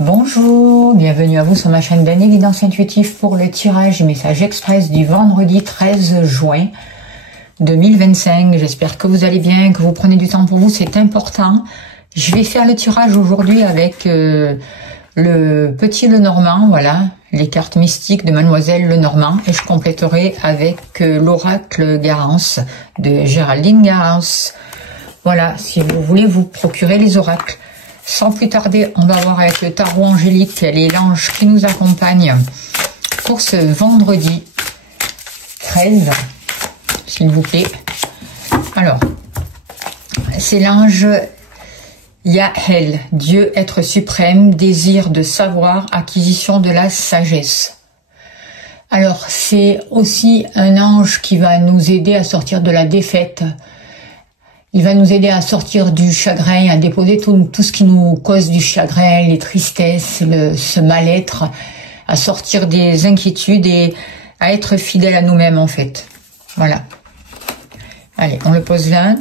Bonjour, bienvenue à vous sur ma chaîne d'un évidence intuitive pour le tirage et message express du vendredi 13 juin 2025. J'espère que vous allez bien, que vous prenez du temps pour vous, c'est important. Je vais faire le tirage aujourd'hui avec le petit Lenormand, voilà, les cartes mystiques de Mademoiselle Lenormand, et je compléterai avec l'oracle Garance de Géraldine Garance. Voilà, si vous voulez vous procurer les oracles. Sans plus tarder, on va voir avec le tarot angélique quel est l'ange qui nous accompagne pour ce vendredi 13, s'il vous plaît. Alors, c'est l'ange Yael, Dieu, être suprême, désir de savoir, acquisition de la sagesse. Alors, c'est aussi un ange qui va nous aider à sortir de la défaite. Il va nous aider à sortir du chagrin, à déposer tout ce qui nous cause du chagrin, les tristesses, ce mal-être, à sortir des inquiétudes et à être fidèle à nous-mêmes en fait. Voilà. Allez, on le pose là.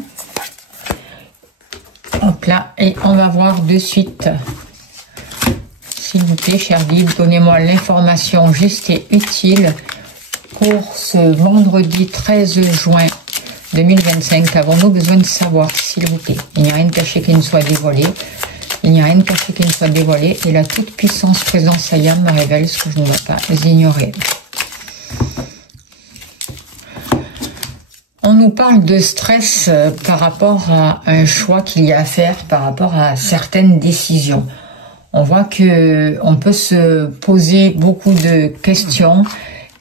Hop là, et on va voir de suite. S'il vous plaît, cher guide, donnez-moi l'information juste et utile pour ce vendredi 13 juin 2025, qu'avons-nous besoin de savoir, s'il vous plaît? Il n'y a rien de caché qui ne soit dévoilé. Il n'y a rien de caché qui ne soit dévoilé. Et la toute-puissance présence Ayam me révèle ce que je ne dois pas ignorer. On nous parle de stress par rapport à un choix qu'il y a à faire, par rapport à certaines décisions. On voit que on peut se poser beaucoup de questions.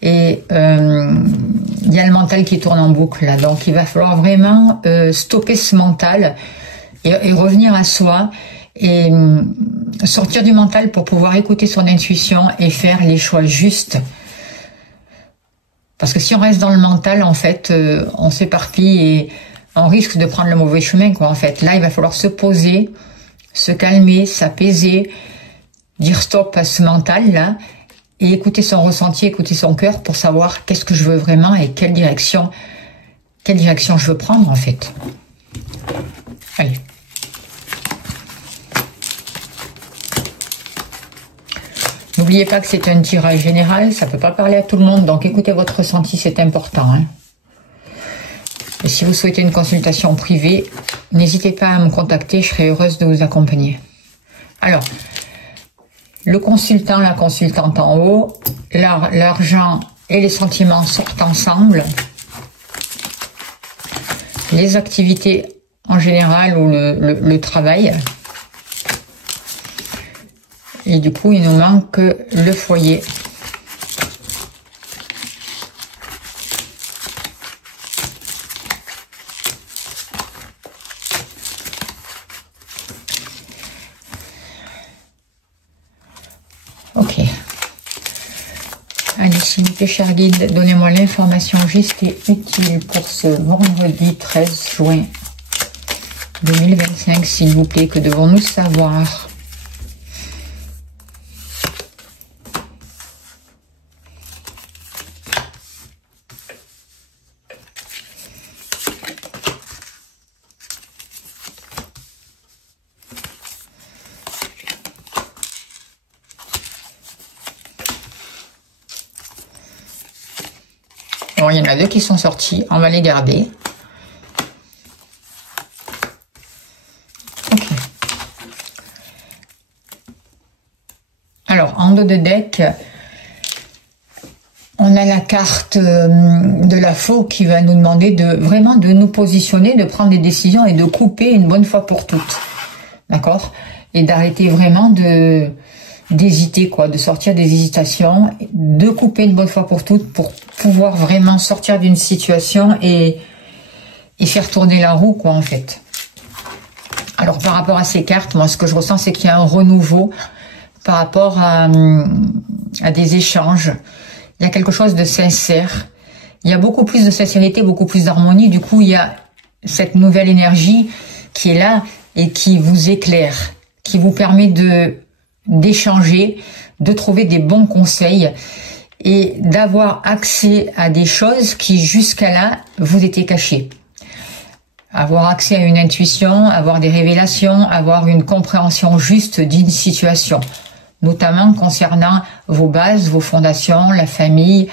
Et il y a le mental qui tourne en boucle là, donc il va falloir vraiment stopper ce mental et revenir à soi et sortir du mental pour pouvoir écouter son intuition et faire les choix justes. Parce que si on reste dans le mental, en fait, on s'éparpille et on risque de prendre le mauvais chemin, quoi. En fait, là, il va falloir se poser, se calmer, s'apaiser, dire stop à ce mental là. Et écouter son ressenti, écouter son cœur pour savoir qu'est-ce que je veux vraiment et quelle direction je veux prendre en fait. Allez. N'oubliez pas que c'est un tirage général, ça ne peut pas parler à tout le monde, donc écoutez votre ressenti, c'est important. Hein. Et si vous souhaitez une consultation privée, n'hésitez pas à me contacter, je serai heureuse de vous accompagner. Alors, le consultant, la consultante en haut, l'argent et les sentiments sortent ensemble. Les activités en général ou le travail. Et du coup, il nous manque le foyer. Ok. Allez, s'il vous plaît, cher guide, donnez-moi l'information juste et utile pour ce vendredi 13 juin 2025, s'il vous plaît. Que devons-nous savoir? Bon, il y en a deux qui sont sortis, on va les garder. Ok. Alors, en dos de deck, on a la carte de la faux qui va nous demander vraiment de nous positionner, de prendre des décisions et de couper une bonne fois pour toutes. D'accord? Et d'arrêter vraiment d'hésiter, quoi, de sortir des hésitations, de couper une bonne fois pour toutes pour pouvoir vraiment sortir d'une situation et faire tourner la roue, quoi, en fait. Alors, par rapport à ces cartes, moi, ce que je ressens, c'est qu'il y a un renouveau par rapport à des échanges. Il y a quelque chose de sincère. Il y a beaucoup plus de sincérité, beaucoup plus d'harmonie. Du coup, il y a cette nouvelle énergie qui est là et qui vous éclaire, qui vous permet d'échanger, de trouver des bons conseils et d'avoir accès à des choses qui jusqu'à là vous étaient cachées. Avoir accès à une intuition, avoir des révélations, avoir une compréhension juste d'une situation. notamment concernant vos bases, vos fondations, la famille,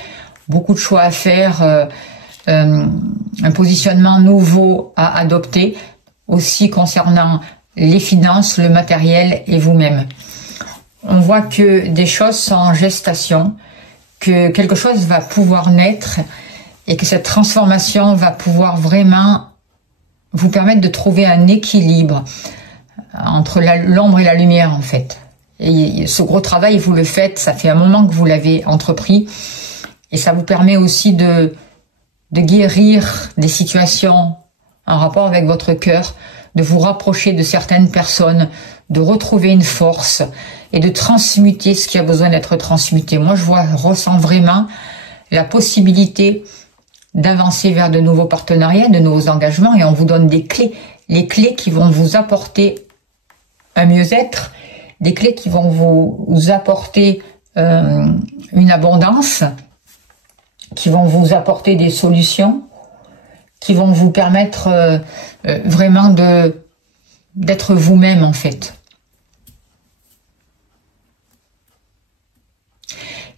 beaucoup de choix à faire, un positionnement nouveau à adopter, aussi concernant les finances, le matériel et vous-même. On voit que des choses sont en gestation, que quelque chose va pouvoir naître et que cette transformation va pouvoir vraiment vous permettre de trouver un équilibre entre l'ombre et la lumière en fait. Et ce gros travail, vous le faites, ça fait un moment que vous l'avez entrepris et ça vous permet aussi de guérir des situations en rapport avec votre cœur, de vous rapprocher de certaines personnes, de retrouver une force et de transmuter ce qui a besoin d'être transmuté. Moi, je ressens vraiment la possibilité d'avancer vers de nouveaux partenariats, de nouveaux engagements, et on vous donne des clés. Les clés qui vont vous apporter un mieux-être, des clés qui vont vous apporter une abondance, qui vont vous apporter des solutions, qui vont vous permettre vraiment d'être vous-même en fait.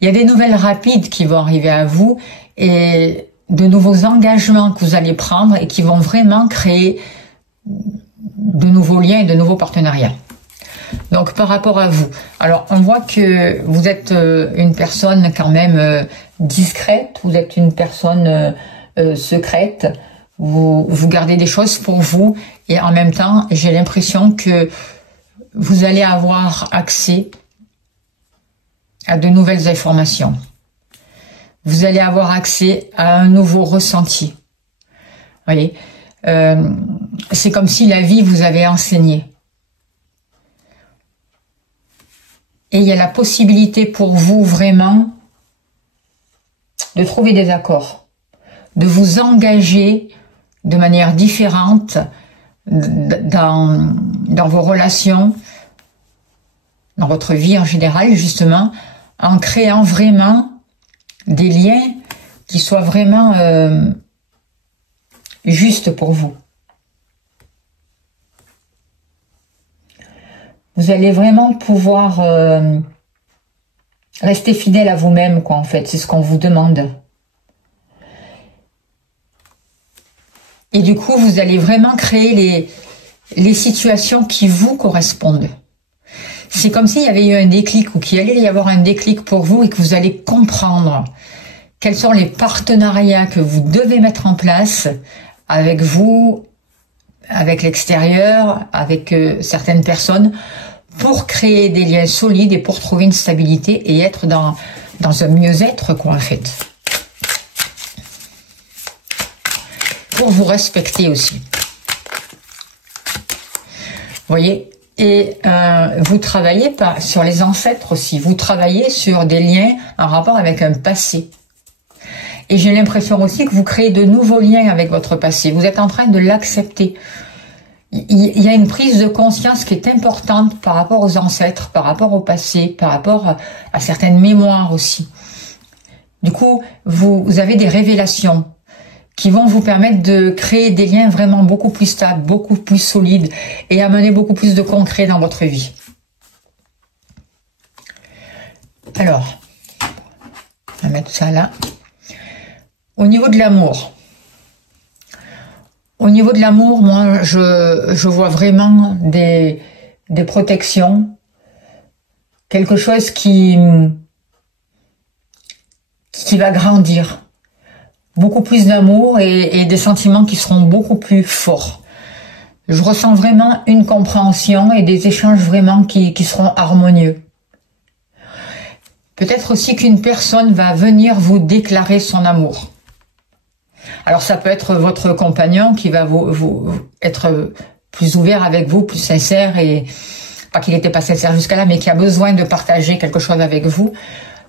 Il y a des nouvelles rapides qui vont arriver à vous et de nouveaux engagements que vous allez prendre et qui vont vraiment créer de nouveaux liens et de nouveaux partenariats. Donc par rapport à vous, alors on voit que vous êtes une personne quand même discrète, vous êtes une personne secrète, vous gardez des choses pour vous et en même temps j'ai l'impression que vous allez avoir accès à de nouvelles informations. Vous allez avoir accès à un nouveau ressenti. Vous voyez, c'est comme si la vie vous avait enseigné. Et il y a la possibilité pour vous vraiment de trouver des accords, de vous engager de manière différente dans vos relations, dans votre vie en général, justement, en créant vraiment des liens qui soient vraiment justes pour vous. Vous allez vraiment pouvoir rester fidèle à vous-même, quoi, en fait. C'est ce qu'on vous demande. Et du coup, vous allez vraiment créer les situations qui vous correspondent. C'est comme s'il y avait eu un déclic ou qu'il allait y avoir un déclic pour vous et que vous allez comprendre quels sont les partenariats que vous devez mettre en place avec vous, avec l'extérieur, avec certaines personnes pour créer des liens solides et pour trouver une stabilité et être dans un mieux-être, quoi, en fait. Pour vous respecter aussi. Vous voyez? Et vous travaillez sur les ancêtres aussi. Vous travaillez sur des liens en rapport avec un passé. Et j'ai l'impression aussi que vous créez de nouveaux liens avec votre passé. Vous êtes en train de l'accepter. Il y a une prise de conscience qui est importante par rapport aux ancêtres, par rapport au passé, par rapport à certaines mémoires aussi. Du coup, vous avez des révélations qui vont vous permettre de créer des liens vraiment beaucoup plus stables, beaucoup plus solides et amener beaucoup plus de concret dans votre vie. Alors, on va mettre ça là. Au niveau de l'amour. Au niveau de l'amour, moi, je vois vraiment des protections, quelque chose qui va grandir. Beaucoup plus d'amour et des sentiments qui seront beaucoup plus forts. Je ressens vraiment une compréhension et des échanges vraiment qui seront harmonieux. Peut-être aussi qu'une personne va venir vous déclarer son amour. Alors ça peut être votre compagnon qui va vous être plus ouvert avec vous, plus sincère et pas qu'il n'était pas sincère jusqu'à là, mais qui a besoin de partager quelque chose avec vous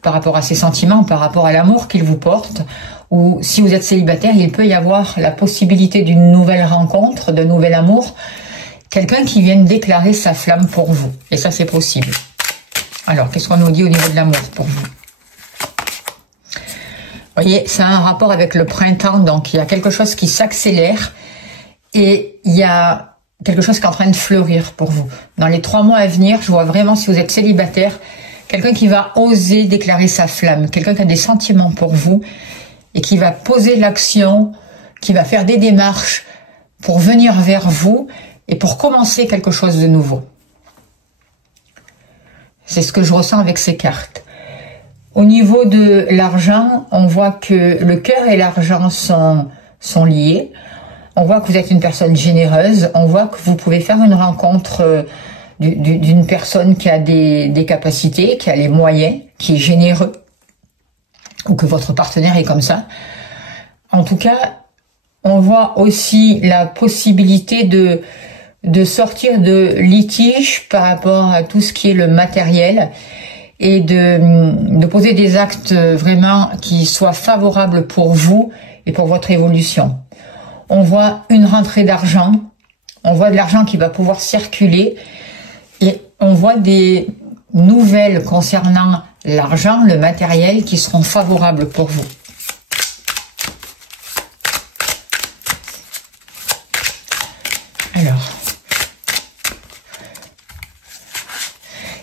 par rapport à ses sentiments, par rapport à l'amour qu'il vous porte. Ou si vous êtes célibataire, il peut y avoir la possibilité d'une nouvelle rencontre, d'un nouvel amour, quelqu'un qui vienne déclarer sa flamme pour vous. Et ça, c'est possible. Alors, qu'est-ce qu'on nous dit au niveau de l'amour pour vous? Vous voyez, ça a un rapport avec le printemps, donc il y a quelque chose qui s'accélère et il y a quelque chose qui est en train de fleurir pour vous. Dans les 3 mois à venir, je vois vraiment, si vous êtes célibataire, quelqu'un qui va oser déclarer sa flamme, quelqu'un qui a des sentiments pour vous et qui va poser l'action, qui va faire des démarches pour venir vers vous et pour commencer quelque chose de nouveau. C'est ce que je ressens avec ces cartes. Au niveau de l'argent, on voit que le cœur et l'argent sont liés. On voit que vous êtes une personne généreuse. On voit que vous pouvez faire une rencontre d'une personne qui a des capacités, qui a les moyens, qui est généreux, ou que votre partenaire est comme ça. En tout cas, on voit aussi la possibilité de sortir de litige par rapport à tout ce qui est le matériel et de poser des actes vraiment qui soient favorables pour vous et pour votre évolution. On voit une rentrée d'argent, on voit de l'argent qui va pouvoir circuler et on voit des nouvelles concernant l'argent, le matériel qui seront favorables pour vous. Alors,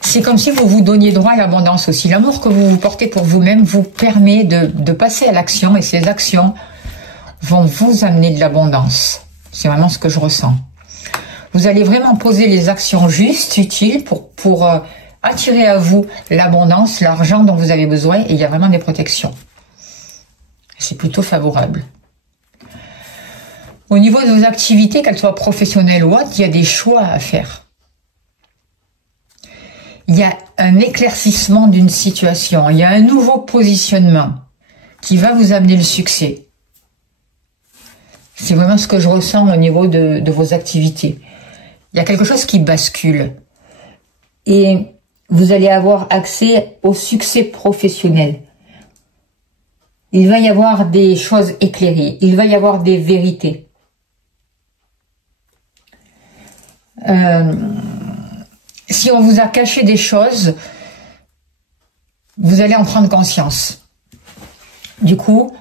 c'est comme si vous vous donniez droit à l'abondance aussi. L'amour que vous portez pour vous-même vous permet de passer à l'action et ces actions vont vous amener de l'abondance. C'est vraiment ce que je ressens. Vous allez vraiment poser les actions justes, utiles pour attirer à vous l'abondance, l'argent dont vous avez besoin et il y a vraiment des protections. C'est plutôt favorable. Au niveau de vos activités, qu'elles soient professionnelles ou autres, il y a des choix à faire. Il y a un éclaircissement d'une situation, il y a un nouveau positionnement qui va vous amener le succès. C'est vraiment ce que je ressens au niveau de vos activités. Il y a quelque chose qui bascule. Et vous allez avoir accès au succès professionnel. Il va y avoir des choses éclairées. Il va y avoir des vérités. Si on vous a caché des choses, vous allez en prendre conscience. Du coup,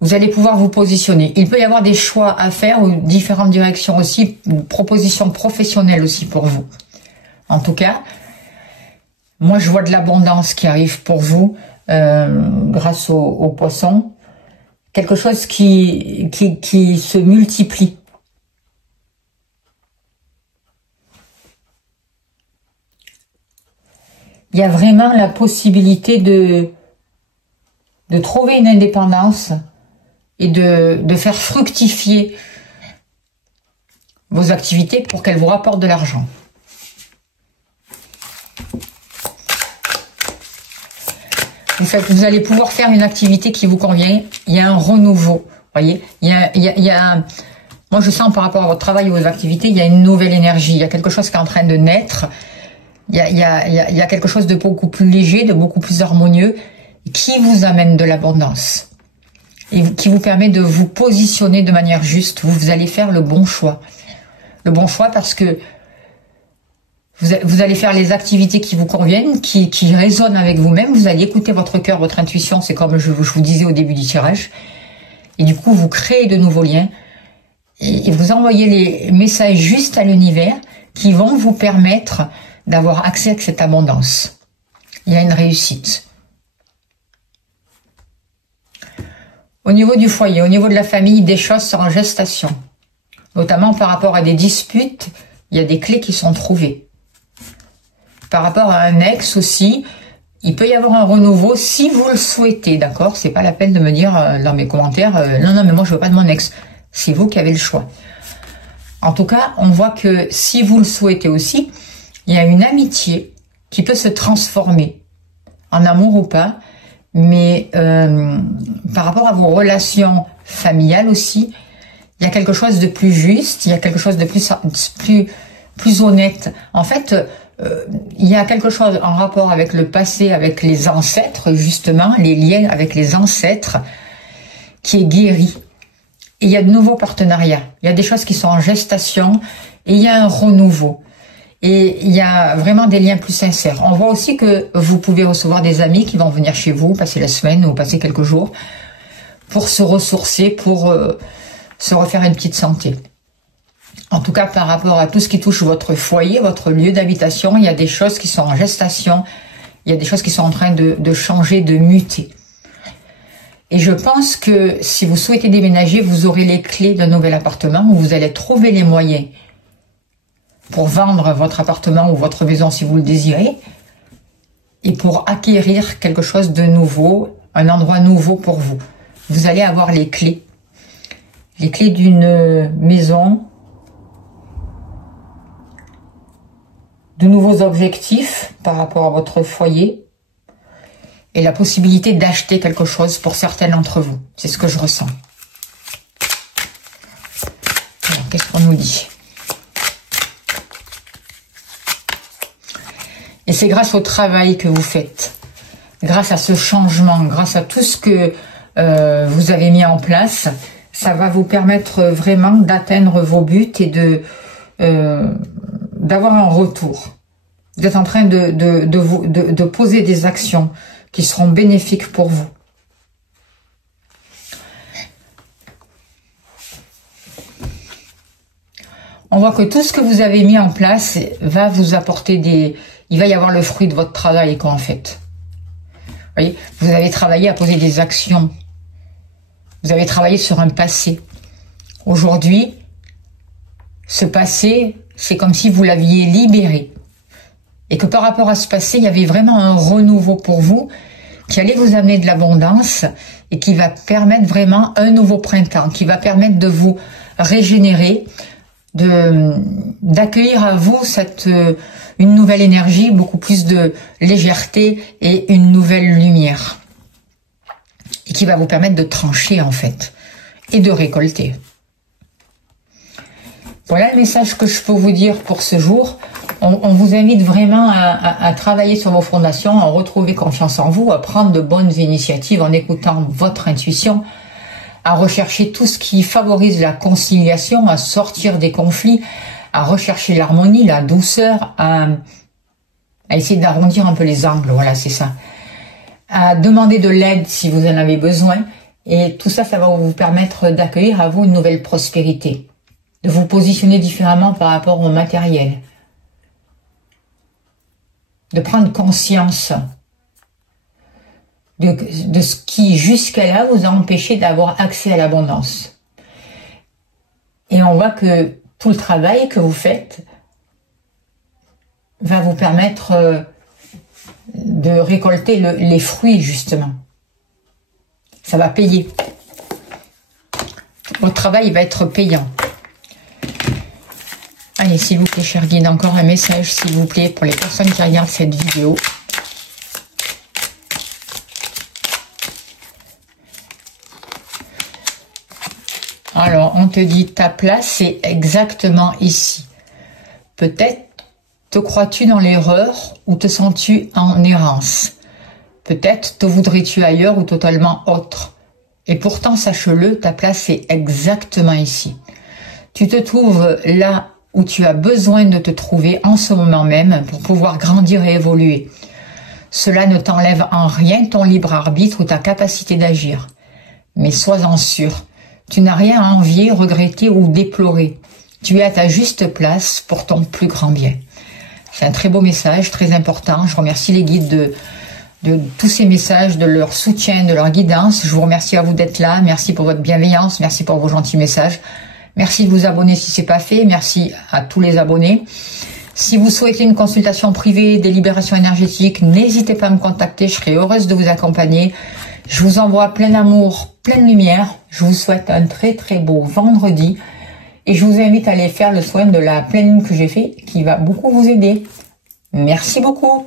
vous allez pouvoir vous positionner. Il peut y avoir des choix à faire ou différentes directions aussi, ou propositions professionnelles aussi pour vous. En tout cas, moi je vois de l'abondance qui arrive pour vous grâce aux poissons. Quelque chose qui se multiplie. Il y a vraiment la possibilité de trouver une indépendance et de faire fructifier vos activités pour qu'elles vous rapportent de l'argent. Vous allez pouvoir faire une activité qui vous convient. Il y a un renouveau. Voyez, moi je sens par rapport à votre travail ou vos activités, il y a une nouvelle énergie. Il y a quelque chose qui est en train de naître. Il y a quelque chose de beaucoup plus léger, de beaucoup plus harmonieux, qui vous amène de l'abondance et qui vous permet de vous positionner de manière juste. Vous allez faire le bon choix. Le bon choix parce que vous allez faire les activités qui vous conviennent, qui résonnent avec vous-même. Vous allez écouter votre cœur, votre intuition. C'est comme je vous disais au début du tirage. Et du coup, vous créez de nouveaux liens et vous envoyez les messages justes à l'univers qui vont vous permettre d'avoir accès à cette abondance. Il y a une réussite. Au niveau du foyer, au niveau de la famille, des choses sont en gestation. Notamment par rapport à des disputes, il y a des clés qui sont trouvées. Par rapport à un ex aussi, il peut y avoir un renouveau si vous le souhaitez, d'accord? C'est pas la peine de me dire dans mes commentaires, non, mais moi je veux pas de mon ex. C'est vous qui avez le choix. En tout cas, on voit que si vous le souhaitez aussi, il y a une amitié qui peut se transformer en amour ou pas, mais par rapport à vos relations familiales aussi, il y a quelque chose de plus juste, il y a quelque chose de plus honnête. En fait, il y a quelque chose en rapport avec le passé, avec les ancêtres, justement, les liens avec les ancêtres, qui est guéri. Et il y a de nouveaux partenariats. Il y a des choses qui sont en gestation et il y a un renouveau. Et il y a vraiment des liens plus sincères. On voit aussi que vous pouvez recevoir des amis qui vont venir chez vous, passer la semaine ou passer quelques jours, pour se ressourcer, pour se refaire une petite santé. En tout cas, par rapport à tout ce qui touche votre foyer, votre lieu d'habitation, il y a des choses qui sont en gestation, il y a des choses qui sont en train de changer, de muter. Et je pense que si vous souhaitez déménager, vous aurez les clés d'un nouvel appartement où vous allez trouver les moyens pour vendre votre appartement ou votre maison si vous le désirez et pour acquérir quelque chose de nouveau, un endroit nouveau pour vous. Vous allez avoir les clés d'une maison, de nouveaux objectifs par rapport à votre foyer et la possibilité d'acheter quelque chose pour certains d'entre vous. C'est ce que je ressens. Alors, qu'est-ce qu'on nous dit? Et c'est grâce au travail que vous faites, grâce à ce changement, grâce à tout ce que vous avez mis en place, ça va vous permettre vraiment d'atteindre vos buts et d'avoir un retour. Vous êtes en train de poser des actions qui seront bénéfiques pour vous. On voit que tout ce que vous avez mis en place va vous apporter il va y avoir le fruit de votre travail, quoi, en fait. Vous voyez, vous avez travaillé à poser des actions. Vous avez travaillé sur un passé. Aujourd'hui, ce passé, c'est comme si vous l'aviez libéré. Et que par rapport à ce passé, il y avait vraiment un renouveau pour vous qui allait vous amener de l'abondance et qui va permettre vraiment un nouveau printemps, qui va permettre de vous régénérer, d'accueillir à vous une nouvelle énergie, beaucoup plus de légèreté et une nouvelle lumière. Et qui va vous permettre de trancher en fait et de récolter. Voilà le message que je peux vous dire pour ce jour. On vous invite vraiment à travailler sur vos fondations, à retrouver confiance en vous, à prendre de bonnes initiatives en écoutant votre intuition, à rechercher tout ce qui favorise la conciliation, à sortir des conflits, à rechercher l'harmonie, la douceur, à essayer d'arrondir un peu les angles, voilà, c'est ça. À demander de l'aide si vous en avez besoin. Et tout ça, ça va vous permettre d'accueillir à vous une nouvelle prospérité, de vous positionner différemment par rapport au matériel, de prendre conscience de ce qui jusqu'à là vous a empêché d'avoir accès à l'abondance. Et on voit que tout le travail que vous faites va vous permettre de récolter les fruits, justement. Ça va payer. Votre travail va être payant. Allez, s'il vous plaît, cher guide, encore un message, s'il vous plaît, pour les personnes qui regardent cette vidéo. Alors, on te dit, ta place, c'est exactement ici. Peut-être te crois-tu dans l'erreur ou te sens-tu en errance? Peut-être te voudrais-tu ailleurs ou totalement autre. Et pourtant, sache-le, ta place est exactement ici. Tu te trouves là où tu as besoin de te trouver en ce moment même pour pouvoir grandir et évoluer. Cela ne t'enlève en rien ton libre arbitre ou ta capacité d'agir. Mais sois-en sûr, tu n'as rien à envier, regretter ou déplorer. Tu es à ta juste place pour ton plus grand bien. C'est un très beau message, très important. Je remercie les guides de tous ces messages, de leur soutien, de leur guidance. Je vous remercie à vous d'être là. Merci pour votre bienveillance. Merci pour vos gentils messages. Merci de vous abonner si ce n'est pas fait. Merci à tous les abonnés. Si vous souhaitez une consultation privée, des libérations énergétiques, n'hésitez pas à me contacter. Je serai heureuse de vous accompagner. Je vous envoie plein d'amour, plein de lumière. Je vous souhaite un très très beau vendredi. Et je vous invite à aller faire le soin de la pleine lune que j'ai fait, qui va beaucoup vous aider. Merci beaucoup.